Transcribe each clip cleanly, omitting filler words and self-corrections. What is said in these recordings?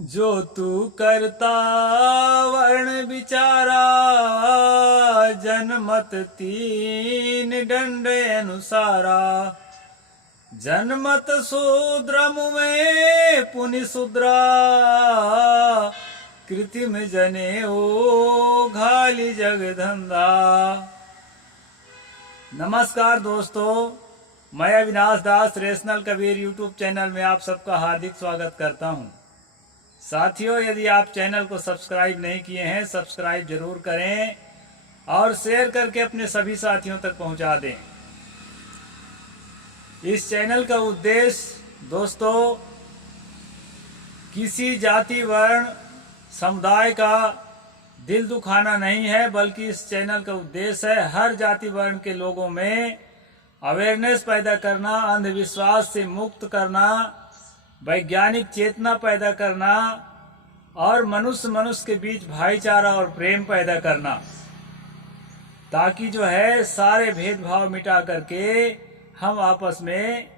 जो तू करता वर्ण विचारा, जनमत तीन दंड अनुसारा। जनमत शूद्र मुए पुनि शूद्रा, कृत्रिम जने ओ घाली जगधंधा। नमस्कार दोस्तों, मैं अविनाश दास रेशनल कबीर यूट्यूब चैनल में आप सबका हार्दिक स्वागत करता हूं। साथियों, यदि आप चैनल को सब्सक्राइब नहीं किए हैं, सब्सक्राइब जरूर करें और शेयर करके अपने सभी साथियों तक पहुंचा दें। इस चैनल का उद्देश्य दोस्तों किसी जाति वर्ण समुदाय का दिल दुखाना नहीं है, बल्कि इस चैनल का उद्देश्य है हर जाति वर्ण के लोगों में अवेयरनेस पैदा करना, अंधविश्वास से मुक्त करना, वैज्ञानिक चेतना पैदा करना और मनुष्य के बीच भाईचारा और प्रेम पैदा करना, ताकि जो है सारे भेदभाव मिटा करके हम आपस में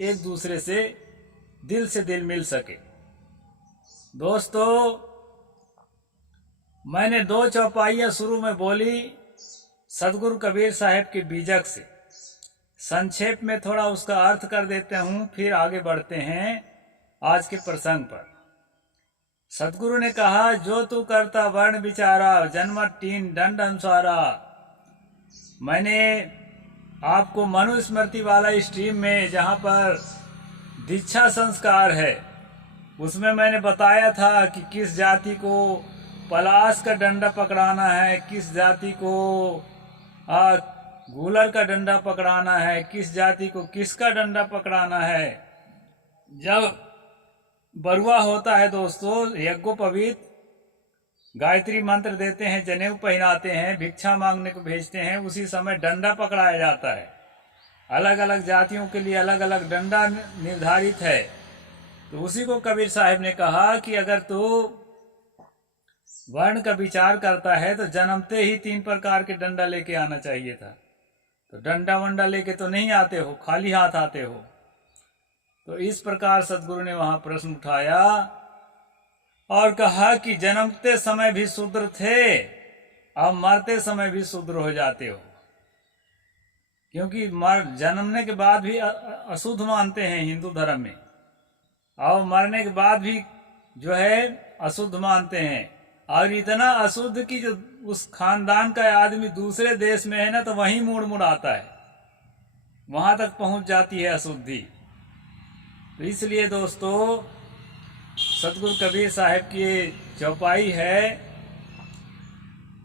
एक दूसरे से दिल मिल सके। दोस्तों, मैंने 2 चौपाइयाँ शुरू में बोली सदगुरु कबीर साहब के बीजक से। संक्षेप में थोड़ा उसका अर्थ कर देते हूँ, फिर आगे बढ़ते हैं आज के प्रसंग पर। सदगुरु ने कहा, जो तू करता वर्ण विचारा, जनमत तीन दंड अनुसारा। मैंने आपको मनुस्मृति वाला स्ट्रीम में, जहाँ पर दीक्षा संस्कार है, उसमें मैंने बताया था कि किस जाति को पलाश का डंडा पकड़ाना है, किस जाति को गूलर का डंडा पकड़ाना है, किस जाति को किसका डंडा पकड़ाना है। जब बरुआ होता है दोस्तों, यज्ञोपवीत गायत्री मंत्र देते हैं, जनेऊ पहनाते हैं, भिक्षा मांगने को भेजते हैं, उसी समय डंडा पकड़ाया जाता है। अलग अलग जातियों के लिए अलग अलग डंडा निर्धारित है। तो उसी को कबीर साहब ने कहा कि अगर तू वर्ण का विचार करता है तो जन्मते ही 3 प्रकार के डंडा लेके आना चाहिए था। तो डंडा वंडा लेके तो नहीं आते हो, खाली हाथ आते हो। तो इस प्रकार सदगुरु ने वहां प्रश्न उठाया और कहा कि जन्मते समय भी शूद्र थे, अब मरते समय भी शूद्र हो जाते हो, क्योंकि जन्मने के बाद भी अशुद्ध मानते हैं हिंदू धर्म में, और मरने के बाद भी जो है अशुद्ध मानते हैं। और इतना अशुद्ध कि जो उस खानदान का आदमी दूसरे देश में है ना, तो वहीं मुड़ आता है, वहां तक पहुंच जाती है अशुद्धि। तो इसलिए दोस्तों, सतगुरु कबीर साहब की चौपाई है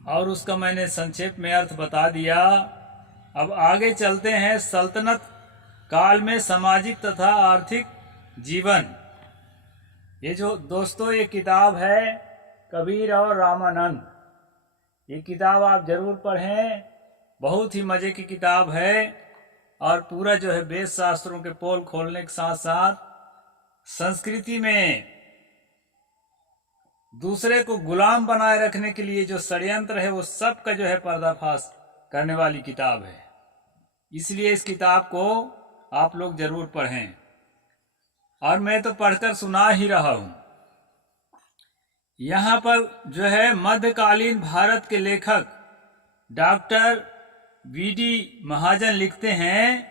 और उसका मैंने संक्षेप में अर्थ बता दिया। अब आगे चलते हैं। सल्तनत काल में सामाजिक तथा आर्थिक जीवन। ये जो दोस्तों ये किताब है कबीर और रामानंद, ये किताब आप जरूर पढ़ें, बहुत ही मजे की किताब है। और पूरा जो है वेद शास्त्रों के पोल खोलने के साथ साथ संस्कृति में दूसरे को गुलाम बनाए रखने के लिए जो षड्यंत्र है वो सब का जो है पर्दाफाश करने वाली किताब है। इसलिए इस किताब को आप लोग जरूर पढ़ें, और मैं तो पढ़कर सुना ही रहा हूं। यहाँ पर जो है मध्यकालीन भारत के लेखक डॉक्टर वीडी महाजन लिखते हैं,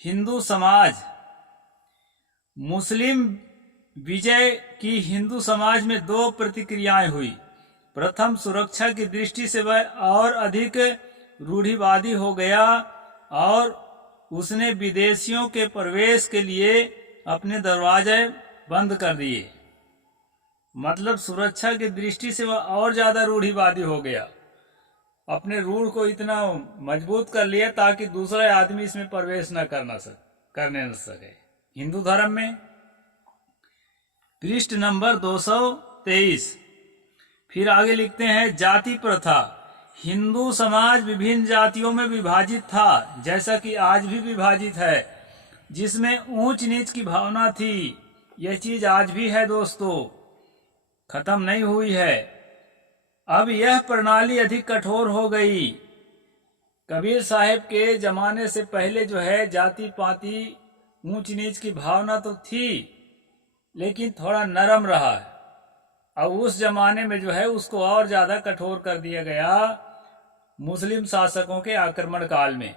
हिंदू समाज मुस्लिम विजय की हिंदू समाज में 2 प्रतिक्रियाएं हुई। प्रथम, सुरक्षा की दृष्टि से वह और अधिक रूढ़िवादी हो गया और उसने विदेशियों के प्रवेश के लिए अपने दरवाजे बंद कर दिए। मतलब सुरक्षा की दृष्टि से वह और ज्यादा रूढ़िवादी हो गया, अपने रूढ़ को इतना मजबूत कर लिया ताकि दूसरा आदमी इसमें प्रवेश करने न सके हिंदू धर्म में। पृष्ठ नंबर 223। फिर आगे लिखते हैं, जाति प्रथा। हिंदू समाज विभिन्न जातियों में विभाजित था, जैसा कि आज भी विभाजित है, जिसमें ऊंच नीच की भावना थी। यह चीज आज भी है दोस्तों, खत्म नहीं हुई है। अब यह प्रणाली अधिक कठोर हो गई। कबीर साहब के जमाने से पहले जो है जाति पाति ऊंच नीच की भावना तो थी, लेकिन थोड़ा नरम रहा है। अब उस जमाने में जो है उसको और ज्यादा कठोर कर दिया गया मुस्लिम शासकों के आक्रमण काल में।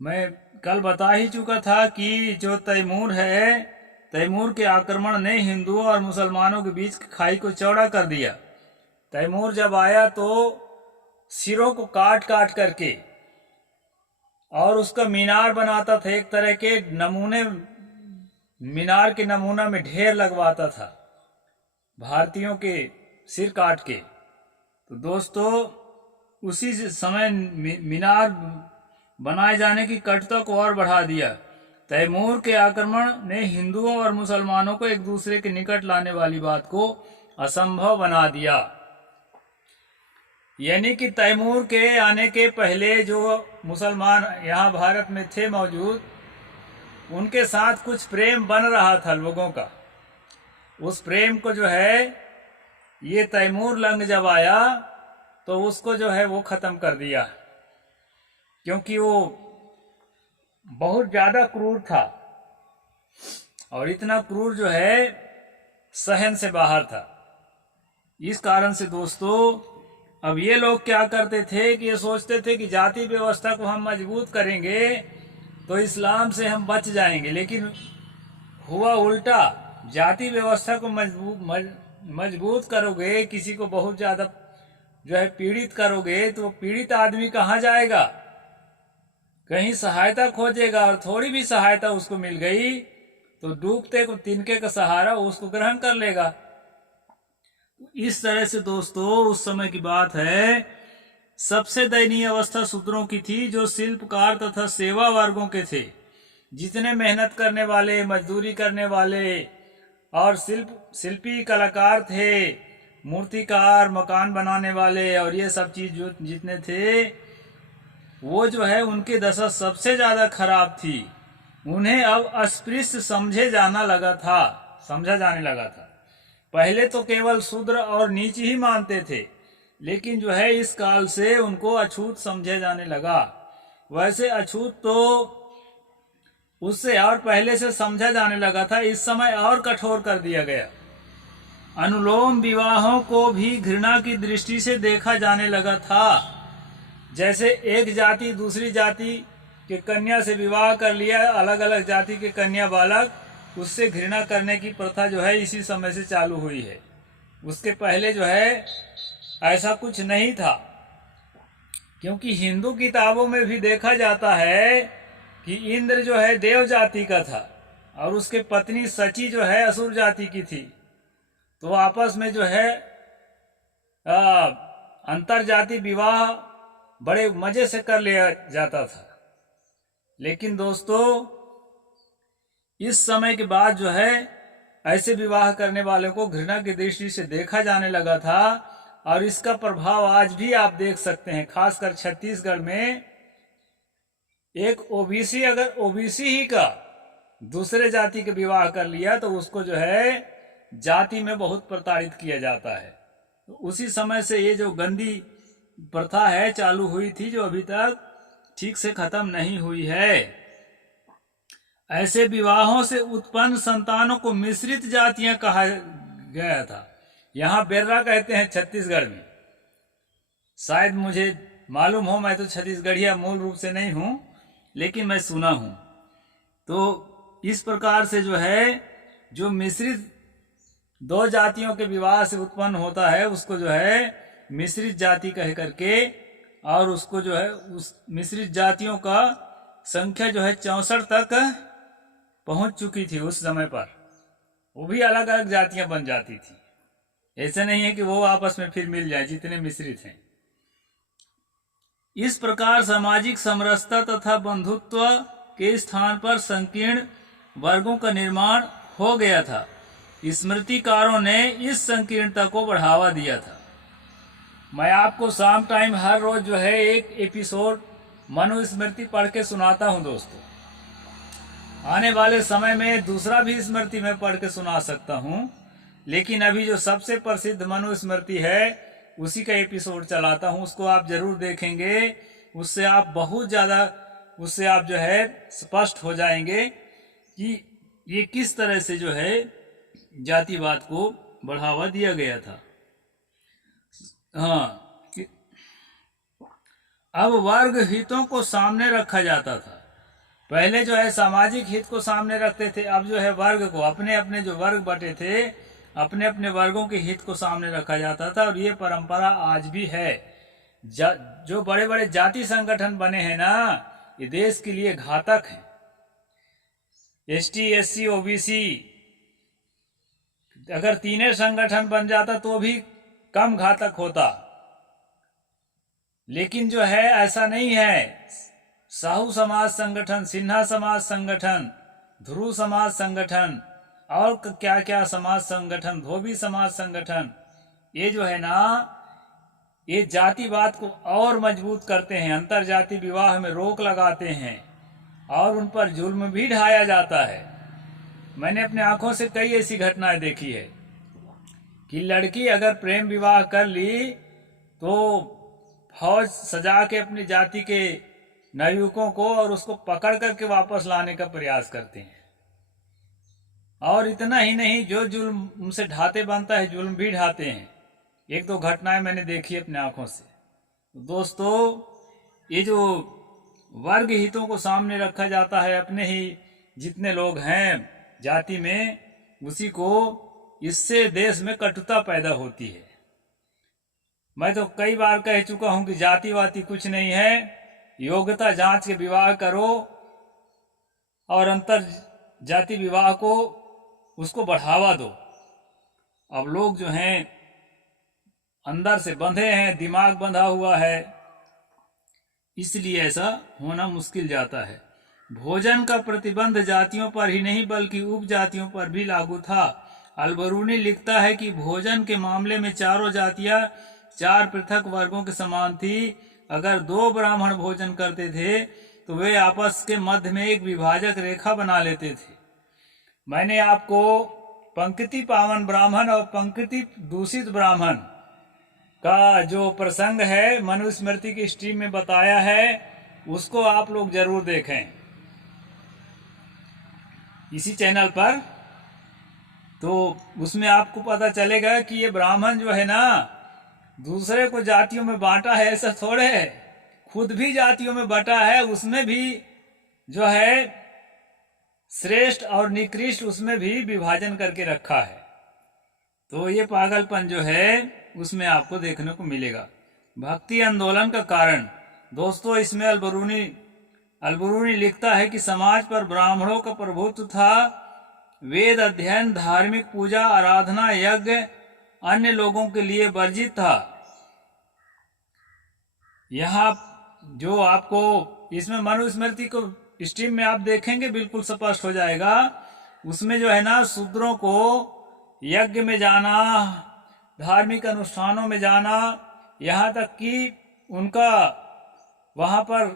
मैं कल बता ही चुका था कि जो तैमूर है, तैमूर के आक्रमण ने हिंदुओं और मुसलमानों के बीच खाई को चौड़ा कर दिया। तैमूर जब आया तो सिरों को काट काट करके और उसका मीनार बनाता था, एक तरह के नमूने, मीनार के नमूना में ढेर लगवाता था भारतीयों के सिर काट के। तो दोस्तों उसी समय मीनार बनाए जाने की कटुता को और बढ़ा दिया। तैमूर के आक्रमण ने हिंदुओं और मुसलमानों को एक दूसरे के निकट लाने वाली बात को असंभव बना दिया। यानी कि तैमूर के आने के पहले जो मुसलमान यहाँ भारत में थे मौजूद, उनके साथ कुछ प्रेम बन रहा था लोगों का। उस प्रेम को जो है ये तैमूर लंग जब आया तो उसको जो है वो खत्म कर दिया, क्योंकि वो बहुत ज्यादा क्रूर था और इतना क्रूर जो है सहन से बाहर था। इस कारण से दोस्तों अब ये लोग क्या करते थे कि ये सोचते थे कि जाति व्यवस्था को हम मजबूत करेंगे तो इस्लाम से हम बच जाएंगे, लेकिन हुआ उल्टा। जाति व्यवस्था को मजबूत करोगे, किसी को बहुत ज्यादा जो है पीड़ित करोगे, तो पीड़ित आदमी कहाँ जाएगा? कहीं सहायता खोजेगा, और थोड़ी भी सहायता उसको मिल गई तो डूबते को तिनके का सहारा उसको ग्रहण कर लेगा। इस तरह से दोस्तों उस समय की बात है, सबसे दयनीय अवस्था शूद्रों की थी, जो शिल्पकार तथा सेवा वर्गों के थे। जितने मेहनत करने वाले, मजदूरी करने वाले और शिल्पी कलाकार थे, मूर्तिकार, मकान बनाने वाले और ये सब चीज जो जितने थे, वो जो है उनकी दशा सबसे ज्यादा खराब थी। उन्हें अब अस्पृश्य समझा जाने लगा था। पहले तो केवल शूद्र और नीच ही मानते थे, लेकिन जो है इस काल से उनको अछूत समझा जाने लगा। वैसे अछूत तो उससे और पहले से समझा जाने लगा था, इस समय और कठोर कर दिया गया। अनुलोम विवाहों को भी घृणा की दृष्टि से देखा जाने लगा था। जैसे एक जाति दूसरी जाति के कन्या से विवाह कर लिया, अलग अलग जाति के कन्या बालक, उससे घृणा करने की प्रथा जो है इसी समय से चालू हुई है। उसके पहले जो है ऐसा कुछ नहीं था, क्योंकि हिंदू किताबों में भी देखा जाता है कि इंद्र जो है देव जाति का था और उसके पत्नी सची जो है असुर जाति की थी। तो आपस में जो है अंतर जाति विवाह बड़े मजे से कर लिया जाता था। लेकिन दोस्तों इस समय के बाद जो है ऐसे विवाह करने वालों को घृणा की दृष्टि से देखा जाने लगा था, और इसका प्रभाव आज भी आप देख सकते हैं। खासकर छत्तीसगढ़ में एक ओबीसी अगर ओबीसी ही का दूसरे जाति के विवाह कर लिया तो उसको जो है जाति में बहुत प्रताड़ित किया जाता है। तो उसी समय से ये जो गंदी प्रथा है चालू हुई थी, जो अभी तक ठीक से खत्म नहीं हुई है। ऐसे विवाहों से उत्पन्न संतानों को मिश्रित जातियां कहा गया था। यहाँ बेर्रा कहते हैं छत्तीसगढ़ में। शायद मुझे मालूम हो, मैं तो छत्तीसगढ़िया मूल रूप से नहीं हूं, लेकिन मैं सुना हूं। तो इस प्रकार से जो है जो मिश्रित दो जातियों के विवाह से उत्पन्न होता है उसको जो है मिश्रित जाति कह करके, और उसको जो है उस मिश्रित जातियों का संख्या जो है 64 तक पहुंच चुकी थी उस समय पर। वो भी अलग अलग जातियां बन जाती थी, ऐसा नहीं है कि वो आपस में फिर मिल जाए जितने मिश्रित हैं। इस प्रकार सामाजिक समरसता तथा बंधुत्व के स्थान पर संकीर्ण वर्गों का निर्माण हो गया था। स्मृतिकारों ने इस संकीर्णता को बढ़ावा दिया था। मैं आपको शाम टाइम हर रोज जो है एक एपिसोड मनुस्मृति पढ़ के सुनाता हूं दोस्तों। आने वाले समय में दूसरा भी स्मृति में पढ़ के सुना सकता हूं, लेकिन अभी जो सबसे प्रसिद्ध मनुस्मृति है उसी का एपिसोड चलाता हूं, उसको आप जरूर देखेंगे। उससे आप बहुत ज्यादा उससे आप जो है स्पष्ट हो जाएंगे कि ये किस तरह से जो है जातिवाद को बढ़ावा दिया गया था। हाँ, अब वर्ग हितों को सामने रखा जाता था। पहले जो है सामाजिक हित को सामने रखते थे, अब जो है वर्ग को, अपने अपने जो वर्ग बटे थे, अपने अपने वर्गों के हित को सामने रखा जाता था। और ये परंपरा आज भी है। जो बड़े बड़े जाति संगठन बने हैं ना, ये देश के लिए घातक हैं। एसटी, एससी, ओबीसी, अगर तीनों संगठन बन जाता तो भी कम घातक होता, लेकिन जो है ऐसा नहीं है। साहू समाज संगठन, सिन्हा समाज संगठन, ध्रुव समाज संगठन और क्या क्या समाज संगठन, धोबी समाज संगठन, ये जो है ना, ये जातिवाद को और मजबूत करते हैं। अंतर जाति विवाह में रोक लगाते हैं और उन पर जुल्म भी ढाया जाता है। मैंने अपने आंखों से कई ऐसी घटनाएं देखी है कि लड़की अगर प्रेम विवाह कर ली तो फौज सजा के अपनी जाति के नवयुवकों को और उसको पकड़ करके वापस लाने का प्रयास करते हैं। और इतना ही नहीं, जो जुल्म उनसे ढाते बनता है, जुल्म भी ढाते हैं। एक दो घटनाएं मैंने देखी अपने आंखों से। दोस्तों, ये जो वर्ग हितों को सामने रखा जाता है, अपने ही जितने लोग हैं जाति में, उसी को, इससे देश में कटुता पैदा होती है। मैं तो कई बार कह चुका हूं कि जातिवादी कुछ नहीं है। योग्यता जांच के विवाह करो और अंतर जाति विवाह को, उसको बढ़ावा दो। अब लोग जो हैं अंदर से बंधे हैं, दिमाग बंधा हुआ है, इसलिए ऐसा होना मुश्किल जाता है। भोजन का प्रतिबंध जातियों पर ही नहीं बल्कि उपजातियों पर भी लागू था। अलबरूनी लिखता है कि भोजन के मामले में चारों जातियां चार पृथक वर्गों के समान थी। अगर दो ब्राह्मण भोजन करते थे तो वे आपस के मध्य में एक विभाजक रेखा बना लेते थे। मैंने आपको पंक्ति पावन ब्राह्मण और पंक्ति दूषित ब्राह्मण का जो प्रसंग है मनुस्मृति की स्ट्रीम में बताया है, उसको आप लोग जरूर देखें इसी चैनल पर। तो उसमें आपको पता चलेगा कि ये ब्राह्मण जो है ना, दूसरे को जातियों में बांटा है ऐसा थोड़े है, खुद भी जातियों में बटा है। उसमें भी जो है श्रेष्ठ और निकृष्ट, उसमें भी विभाजन करके रखा है। तो ये पागलपन जो है उसमें आपको देखने को मिलेगा। भक्ति आंदोलन का कारण, दोस्तों, इसमें अलबरूनी लिखता है कि समाज पर ब्राह्मणों का प्रभुत्व था। वेद अध्ययन, धार्मिक पूजा, आराधना, यज्ञ अन्य लोगों के लिए वर्जित था। यहाँ जो आपको इसमें मनुस्मृति को स्ट्रीम में आप देखेंगे बिल्कुल स्पष्ट हो जाएगा। उसमें जो है ना, शूद्रों को यज्ञ में जाना, धार्मिक अनुष्ठानों में जाना, यहाँ तक कि उनका वहाँ पर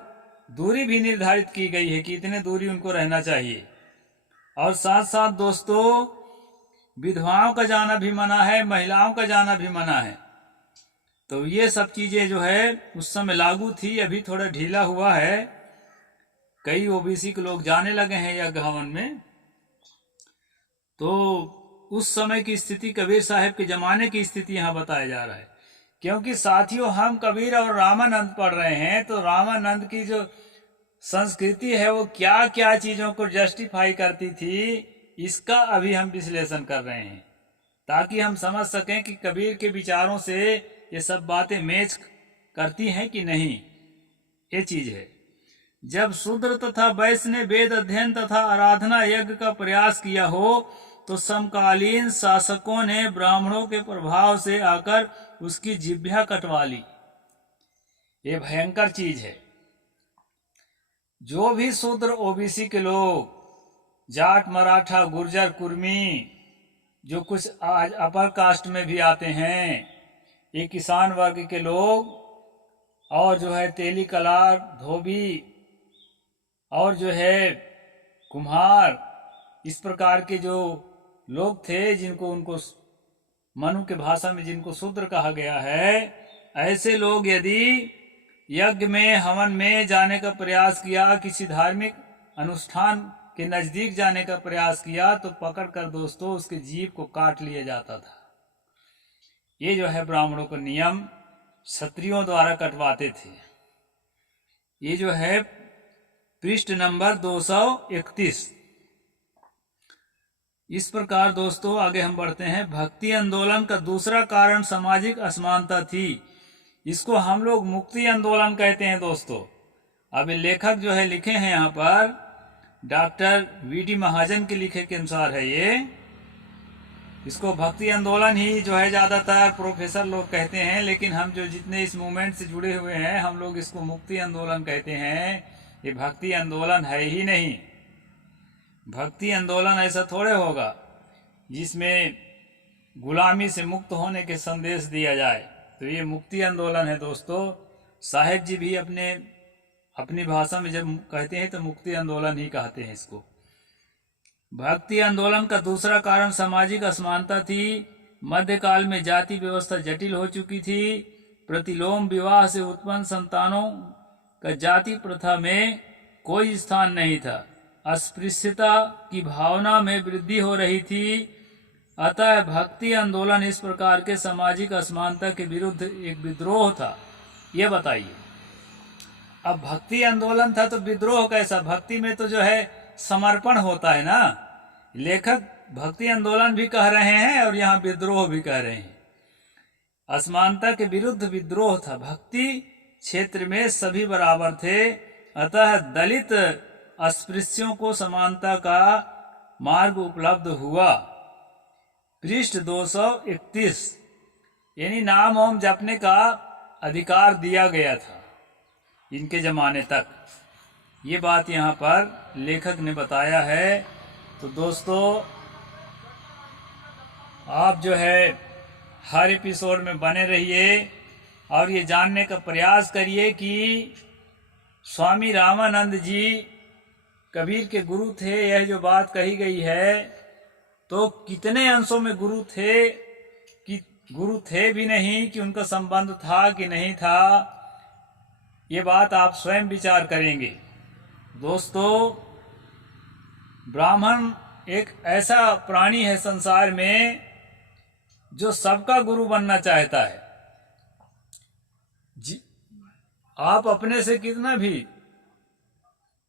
दूरी भी निर्धारित की गई है कि इतने दूरी उनको रहना चाहिए। और साथ साथ दोस्तों, विधवाओं का जाना भी मना है, महिलाओं का जाना भी मना है। तो ये सब चीजें जो है उस समय लागू थी। अभी थोड़ा ढीला हुआ है, कई ओबीसी के लोग जाने लगे हैं यज्ञ हवन में। तो उस समय की स्थिति, कबीर साहब के जमाने की स्थिति यहाँ बताया जा रहा है। क्योंकि साथियों, हम कबीर और रामानंद पढ़ रहे हैं, तो रामानंद की जो संस्कृति है वो क्या क्या चीजों को जस्टिफाई करती थी, इसका अभी हम विश्लेषण कर रहे हैं, ताकि हम समझ सकें कि कबीर के विचारों से ये सब बातें मैच करती हैं कि नहीं। ये चीज है। जब शूद्र तथा वैश्य ने वेद अध्ययन तथा आराधना यज्ञ का प्रयास किया हो, तो समकालीन शासकों ने ब्राह्मणों के प्रभाव से आकर उसकी जिह्वा कटवा ली। ये भयंकर चीज है। जो भी शूद्र ओबीसी के लोग, जाट, मराठा, गुर्जर, कुर्मी, जो कुछ आज अपर कास्ट में भी आते हैं, ये किसान वर्ग के लोग, और जो है तेली, कलार, धोबी और जो है कुम्हार, इस प्रकार के जो लोग थे जिनको उनको मनु के भाषा में जिनको शूद्र कहा गया है, ऐसे लोग यदि यज्ञ में, हवन में जाने का प्रयास किया, किसी धार्मिक अनुष्ठान के नजदीक जाने का प्रयास किया तो पकड़कर दोस्तों उसके जीभ को काट लिया जाता था। ये जो है ब्राह्मणों का नियम क्षत्रियों द्वारा कटवाते थे। ये जो है पृष्ठ नंबर 231। इस प्रकार दोस्तों आगे हम बढ़ते हैं। भक्ति आंदोलन का दूसरा कारण सामाजिक असमानता थी। इसको हम लोग मुक्ति आंदोलन कहते हैं दोस्तों। अभी लेखक जो है लिखे हैं यहाँ पर, डॉक्टर वीडी महाजन के लिखे के अनुसार है ये। इसको भक्ति आंदोलन ही जो है ज्यादातर प्रोफेसर लोग कहते हैं, लेकिन हम जो जितने इस मूवमेंट से जुड़े हुए हैं हम लोग इसको मुक्ति आंदोलन कहते हैं। ये भक्ति आंदोलन है ही नहीं। भक्ति आंदोलन ऐसा थोड़े होगा जिसमें गुलामी से मुक्त होने के संदेश दिया जाए। तो ये मुक्ति आंदोलन है दोस्तों। साहेब जी भी अपनी भाषा में जब कहते हैं तो मुक्ति आंदोलन ही कहते हैं इसको। भक्ति आंदोलन का दूसरा कारण सामाजिक असमानता थी। मध्यकाल में जाति व्यवस्था जटिल हो चुकी थी। प्रतिलोम विवाह से उत्पन्न संतानों का जाति प्रथा में कोई स्थान नहीं था। अस्पृश्यता की भावना में वृद्धि हो रही थी। अतः भक्ति आंदोलन इस प्रकार के सामाजिक असमानता के विरुद्ध एक विद्रोह था। ये बताइए, अब भक्ति आंदोलन था तो विद्रोह कैसा? भक्ति में तो जो है समर्पण होता है ना। लेखक भक्ति आंदोलन भी कह रहे हैं और यहाँ विद्रोह भी कह रहे हैं। असमानता के विरुद्ध विद्रोह था। भक्ति क्षेत्र में सभी बराबर थे, अतः दलित अस्पृश्यों को समानता का मार्ग उपलब्ध हुआ। पृष्ठ 231, यानी नाम ओम जपने का अधिकार दिया गया था इनके जमाने तक। ये बात यहाँ पर लेखक ने बताया है। तो दोस्तों आप जो है हर एपिसोड में बने रहिए और ये जानने का प्रयास करिए कि स्वामी रामानंद जी कबीर के गुरु थे। यह जो बात कही गई है तो कितने अंशों में गुरु थे, कि गुरु थे भी नहीं, कि उनका संबंध था कि नहीं था, ये बात आप स्वयं विचार करेंगे। दोस्तों ब्राह्मण एक ऐसा प्राणी है संसार में जो सबका गुरु बनना चाहता है। आप अपने से कितना भी,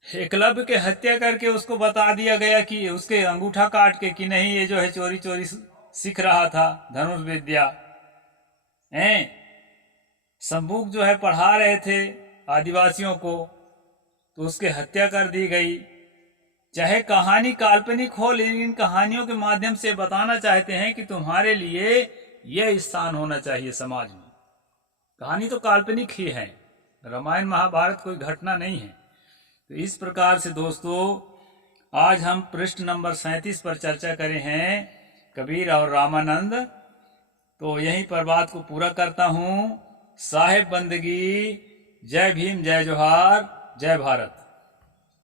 एकलव्य के हत्या करके उसको बता दिया गया कि उसके अंगूठा काट के कि नहीं ये जो है चोरी चोरी सीख रहा था धनुष विद्या। संबुक जो है पढ़ा रहे थे आदिवासियों को, तो उसके हत्या कर दी गई। चाहे कहानी काल्पनिक हो, लेकिन इन कहानियों के माध्यम से बताना चाहते हैं कि तुम्हारे लिए यह स्थान होना चाहिए समाज में। कहानी तो काल्पनिक ही है, रामायण महाभारत कोई घटना नहीं है। तो इस प्रकार से दोस्तों आज हम पृष्ठ नंबर 37 पर चर्चा करे हैं, कबीर और रामानंद। तो यहीं पर बात को पूरा करता हूँ। साहेब बंदगी। जय भीम, जय जोहार, जय भारत।